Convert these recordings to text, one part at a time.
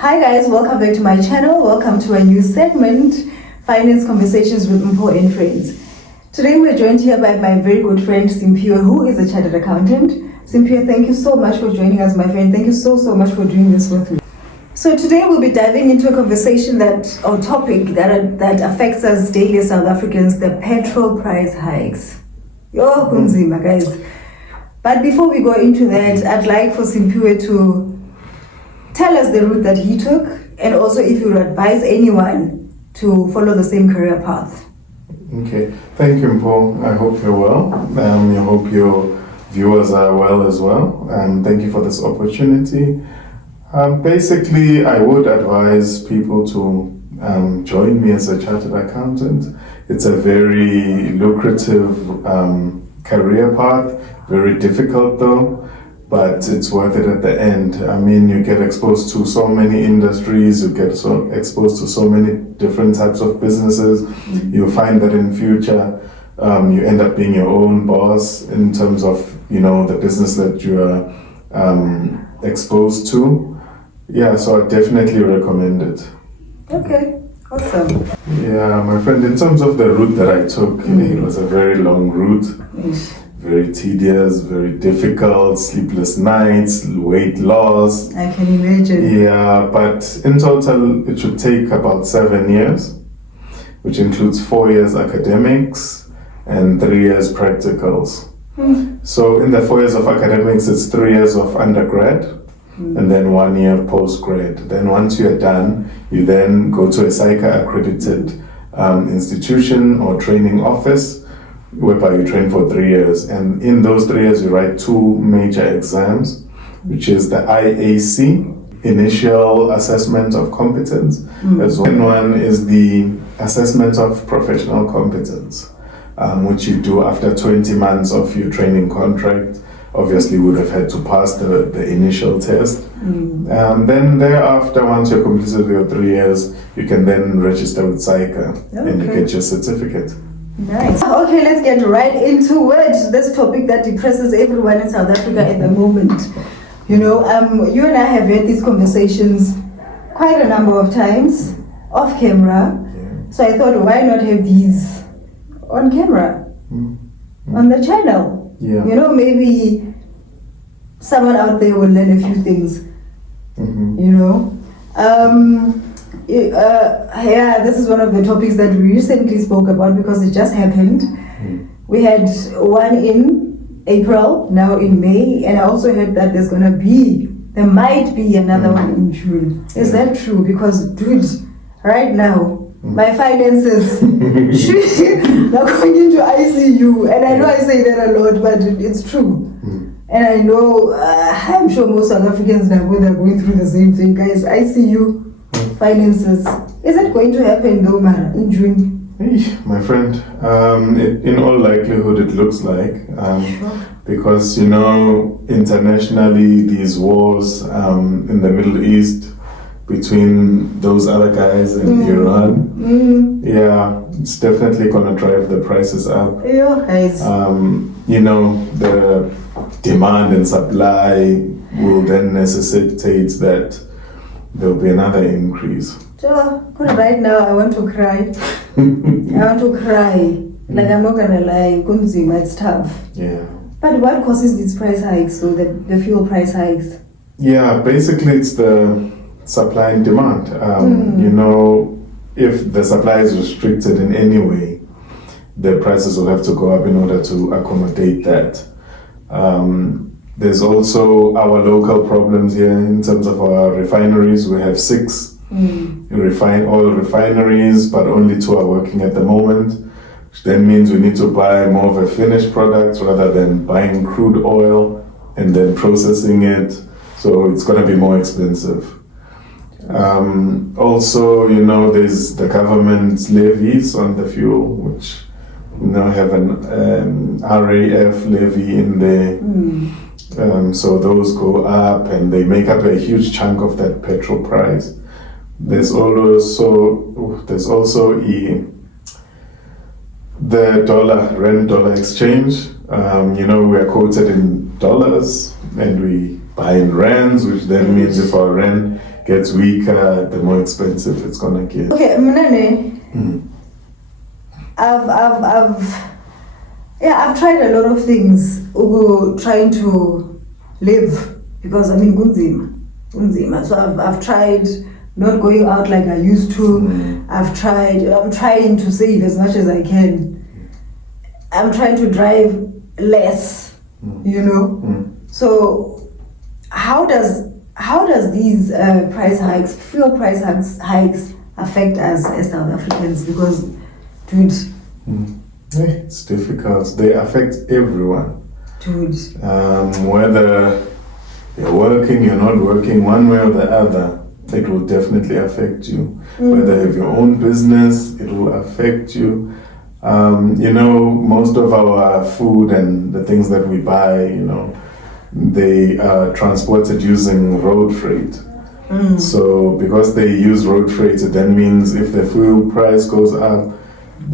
Hi guys, welcome back to my channel. Welcome to a new segment, Finance Conversations with Mpo and Friends. Today we're joined here by my very good friend Simphiwe, who is a chartered accountant. Simphiwe, thank you so much for joining us, my friend. Thank you so much for doing this with me. So today we'll be diving into a conversation or topic that affects us daily as South Africans, the petrol price hikes. Yo, kunzima, guys. But before we go into that, I'd like for Simphiwe to tell us the route that he took, and also if you would advise anyone to follow the same career path. Okay, thank you, Mpo. I hope you're well. I hope your viewers are well as well. Thank you for this opportunity. Basically, I would advise people to join me as a chartered accountant. It's a very lucrative career path, very difficult though, but it's worth it at the end. I mean, you get exposed to so many industries, you get exposed to so many different types of businesses. You'll find that in future, you end up being your own boss in terms of, the business that you are exposed to. Yeah, so I definitely recommend it. Okay, awesome. Yeah, my friend, in terms of the route that I took, it was a very long route. Very tedious, very difficult, sleepless nights, weight loss. I can imagine. Yeah, but in total, it should take about 7 years, which includes 4 years academics and 3 years practicals. So in the 4 years of academics, it's 3 years of undergrad and then 1 year of postgrad. Then once you're done, you then go to a SAICA accredited institution or training office, whereby you train for 3 years. And in those 3 years, you write 2 major exams, which is the IAC, Initial Assessment of Competence, as well. And one is the Assessment of Professional Competence, which you do after 20 months of your training contract. Obviously, you would have had to pass the initial test. Then thereafter, once you're completed your 3 years, you can then register with SAICA and you get your certificate. Nice. Okay, let's get right into it. This topic that depresses everyone in South Africa at the moment. You and I have had these conversations quite a number of times off camera. Yeah. So I thought, why not have these on camera, on the channel? Yeah. Maybe someone out there will learn a few things. This is one of the topics that we recently spoke about because it just happened. We had one in April, now in May, and I also heard that there might be another one in June. Is that true? Because, dude, right now, my finances, they're going into ICU, and I know I say that a lot, but it's true. And I know, I'm sure most South Africans now, they're going through the same thing, guys. ICU. Finances. Is it going to happen though, Mara, in June? My friend, in all likelihood it looks like, because internationally these wars in the Middle East between those other guys and Iran, it's definitely gonna drive the prices up. Yeah, guys. The demand and supply will then necessitate that there'll be another increase. So, right now I want to cry. I want to cry. Like, I'm not gonna lie, it's tough. Yeah. But what causes these price hikes, so the fuel price hikes? Yeah, basically it's the supply and demand. If the supply is restricted in any way, the prices will have to go up in order to accommodate that. There's also our local problems here in terms of our refineries. We have 6 oil refineries, but only 2 are working at the moment, which then means we need to buy more of a finished product rather than buying crude oil and then processing it. So it's going to be more expensive. Also, there's the government levies on the fuel, which have an RAF levy in there. So those go up and they make up a huge chunk of that petrol price. There's also the rand-dollar exchange. We are quoted in dollars and we buy in rands, which then means if our rand gets weaker, the more expensive it's gonna get. Okay, Mnane, I've tried a lot of things trying to live, because kunzima. So I've tried not going out like I used to. I'm trying to save as much as I can. I'm trying to drive less, So how does these fuel price hikes affect us as South Africans? Because, dude, it's difficult. They affect everyone. Dude. Whether you're working, you're not working, one way or the other, it will definitely affect you. Whether you have your own business, it will affect you. Most of our food and the things that we buy, they are transported using road freight. So because they use road freight, it then means if the fuel price goes up,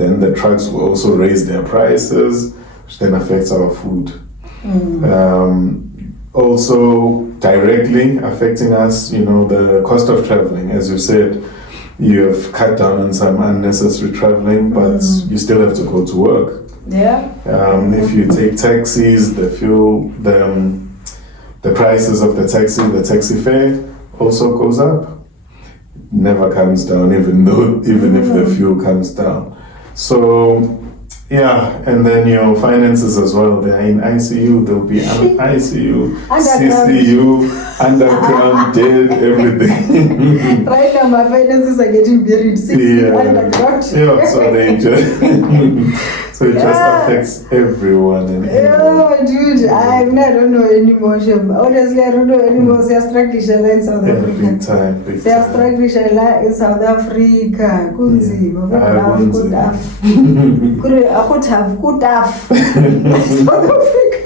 then the trucks will also raise their prices, which then affects our food. Also directly affecting us, the cost of traveling. As you said, you have cut down on some unnecessary traveling, but you still have to go to work. Yeah. If you take taxis, the fuel, the prices of the taxi fare also goes up. It never comes down, even if the fuel comes down. So, and then your finances as well. They're in ICU, they'll be ICU, CCU, underground, dead, everything. Right now, my finances are getting buried 6 feet underground. So they just... So it just affects everyone. Dude, I don't know anymore. Honestly, I don't know anymore. They are struggling in South Africa. Big time. They are struggling in South Africa. Kunzima. Good af. South Africa.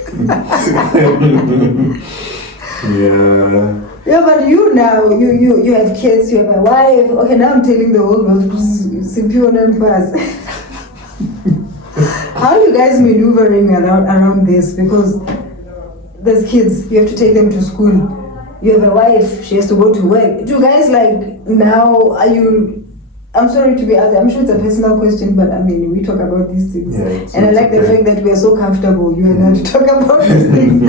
Yeah, but you have kids, you have a wife. Okay, now I'm telling the whole world, Simpion and Fast. How are you guys maneuvering around this? Because there's kids, you have to take them to school. You have a wife, she has to go to work. Do you guys now, I'm sorry to be asked, I'm sure it's a personal question, but we talk about these things. And I like the fact that we are so comfortable, you and I, to talk about these things.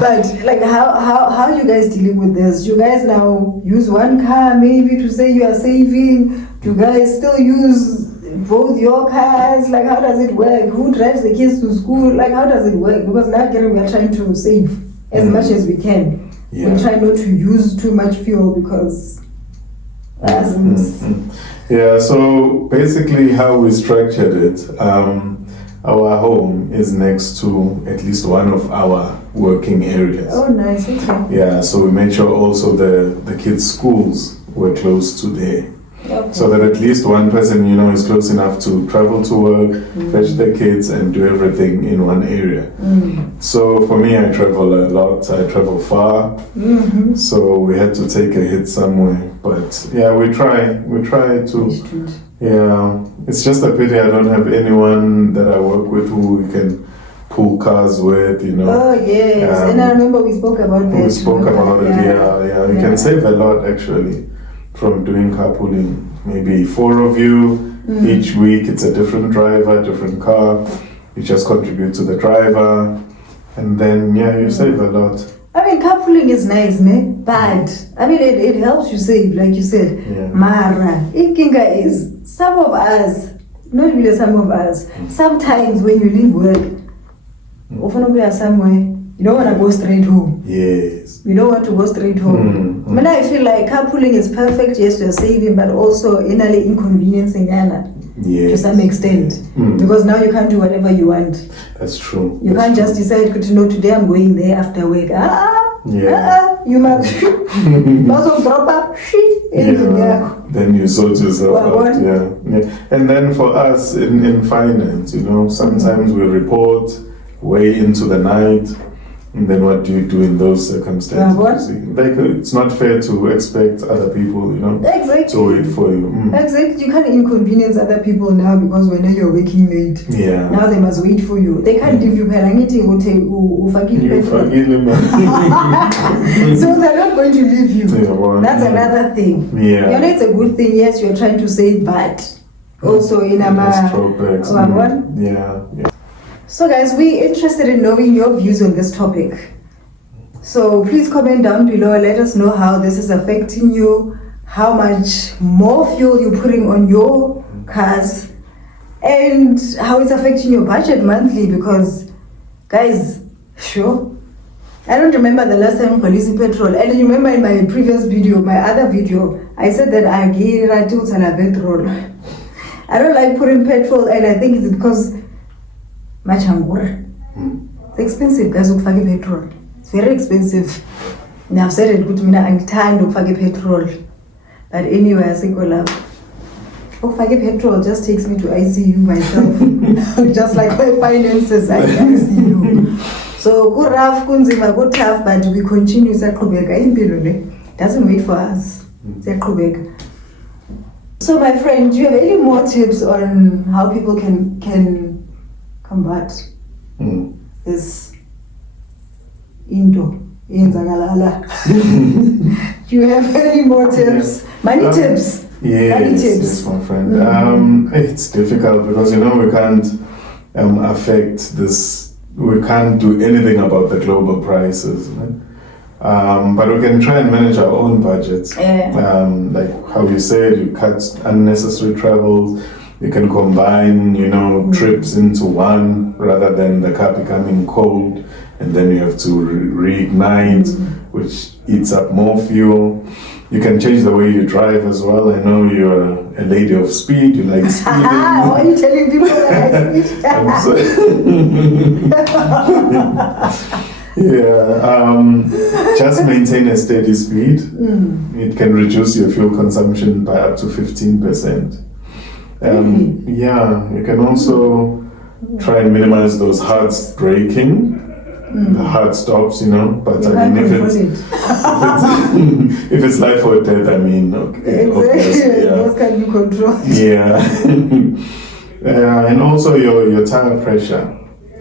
But how are you guys dealing with this? Do you guys now use one car maybe to say you are saving? Do you guys still use both your cars? How does it work? Who drives the kids to school? How does it work? Because now we are trying to save as much as we can. We try not to use too much fuel because so basically how we structured it, our home is next to at least one of our working areas. Oh, nice. Okay. So we made sure also the kids' schools were close to there. Okay. So that at least one person, is close enough to travel to work, fetch the kids, and do everything in one area. So for me, I travel a lot. I travel far. So we had to take a hit somewhere. But we try to. It's just a pity I don't have anyone that I work with who we can pool cars with, Oh yes, and I remember we spoke about that. We spoke about it. You can save a lot actually from doing carpooling. Maybe 4 of you each week. It's a different driver, different car. You just contribute to the driver, and then you save a lot. Carpooling is nice, but it helps you save, like you said. Mara, Inkinga is some of us, not really some of us. Sometimes when you leave work, often we are somewhere. You don't want to go straight home. Yes. You don't want to go straight home. I feel like carpooling is perfect. Yes, you're saving, but also innerly inconveniencing Anna to some extent. Because now you can't do whatever you want. That's true. You can't just decide today I'm going there after work. You must drop up. Then you sort yourself out. And then for us in finance, sometimes we report way into the night. And then what do you do in those circumstances? What? Like, it's not fair to expect other people, Exactly. to wait for you. Exactly. You can't inconvenience other people now because when you're working late. Yeah. Now they must wait for you. They can't give you pelangiti or petrol. So they're not going to leave you. That's another thing. Yeah. It's a good thing. Yes, you're trying to save, but also in a Yeah. So guys, we're interested in knowing your views on this topic. So please comment down below and let us know how this is affecting you, how much more fuel you're putting on your cars, and how it's affecting your budget monthly. Because guys, sure, I don't remember the last time I used petrol. And you remember in my previous video, my other video, I said that I get petrol. I don't like putting petrol, and I think it's because it's expensive, guys. Petrol. It's very expensive. Now I've said it good to me. I'm tired of petrol. But anyway, I say go love. Petrol just takes me to ICU myself. Just like my finances, I ICU. So go rough, go tough, but we continue. Doesn't wait for us. So my friend, do you have any more tips on how people can combat this into yenzakalala? Do you have any more tips? Money tips? Yes, my friend. It's difficult because we can't affect this. We can't do anything about the global prices. But we can try and manage our own budgets. Like how you said, you cut unnecessary travels. You can combine, trips into one rather than the car becoming cold and then you have to reignite, which eats up more fuel. You can change the way you drive as well. I know you're a lady of speed. You like speeding. Why are you telling people that I speed? Just maintain a steady speed. It can reduce your fuel consumption by up to 15%. You can also try and minimize those hard braking, the hard stops, but if it's life or death, obviously, those can be controlled. And also your tire pressure.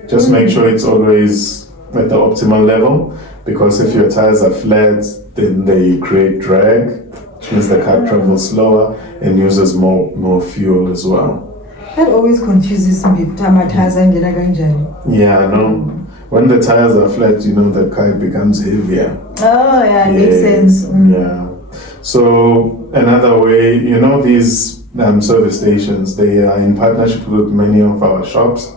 Just make sure it's always at the optimal level, because if your tires are flat, then they create drag, which means the car travels slower and uses more fuel as well. That always confuses me. When the tires are flat, the car becomes heavier. Oh, yeah, makes sense. Yeah. So another way, these service stations, they are in partnership with many of our shops.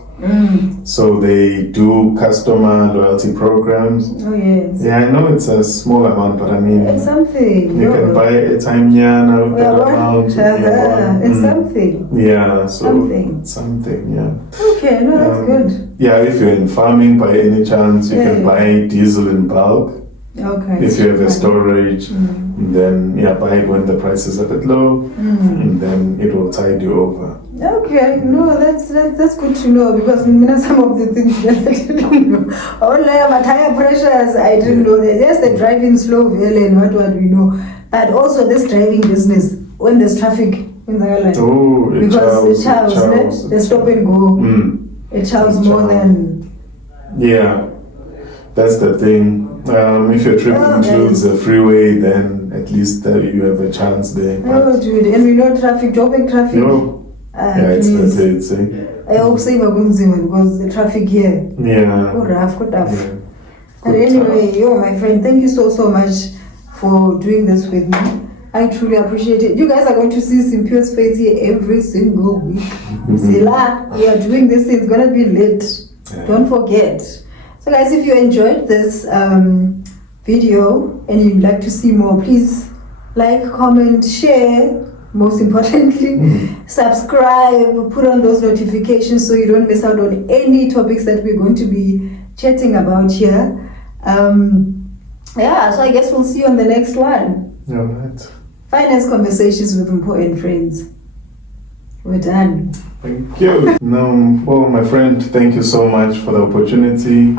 So they do customer loyalty programs. Oh yes. Yeah, I know it's a small amount, but it's something. You can buy a time with that amount. It's something. Yeah, so something. Okay, no, that's good. Yeah, if you're in farming by any chance, you can buy diesel in bulk. Okay. If you have a storage, then buy it when the price is a bit low, and then it will tide you over. Okay, no, that's good to know, because some of the things that I didn't know. My tire pressures, I didn't know that. Yes, the driving slow, and what we know, but also this driving business when there's traffic in the island. Oh, because it chows, the stop and go. It chows more than. Yeah, that's the thing. If your trip includes a freeway, then at least you have a chance there. Oh, dude, and we know traffic, dropping traffic. No. It's the I hope say because the traffic here. Rough. But anyway, my friend, thank you so much for doing this with me. I truly appreciate it. You guys are going to see Simpio's face here every single week. Sila, we are doing this, it's gonna be lit. Don't forget. So guys, if you enjoyed this video and you'd like to see more, please like, comment, share. Most importantly, subscribe, put on those notifications so you don't miss out on any topics that we're going to be chatting about here. So I guess we'll see you on the next one. All right. Finance Conversations with Mpo and Friends. We're done. Thank you. Well, my friend, thank you so much for the opportunity.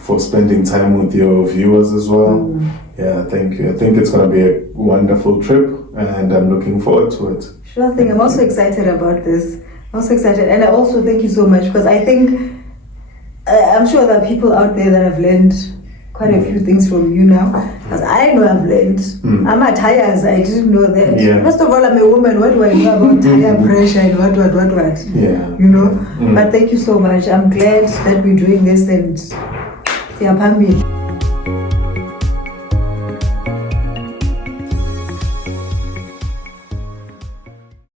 for spending time with your viewers as well. Yeah, thank you. I think it's going to be a wonderful trip, and I'm looking forward to it. Sure thing. I'm also excited about this. I'm also excited, and I also thank you so much, because I think I'm sure there are people out there that have learned quite a few things from you now. Because I know I've learned. I'm a tires. I didn't know that. Yeah. First of all, I'm a woman. What do I know about tire pressure and what? Yeah. You know. But thank you so much. I'm glad that we're doing this, and yeah, Pambi.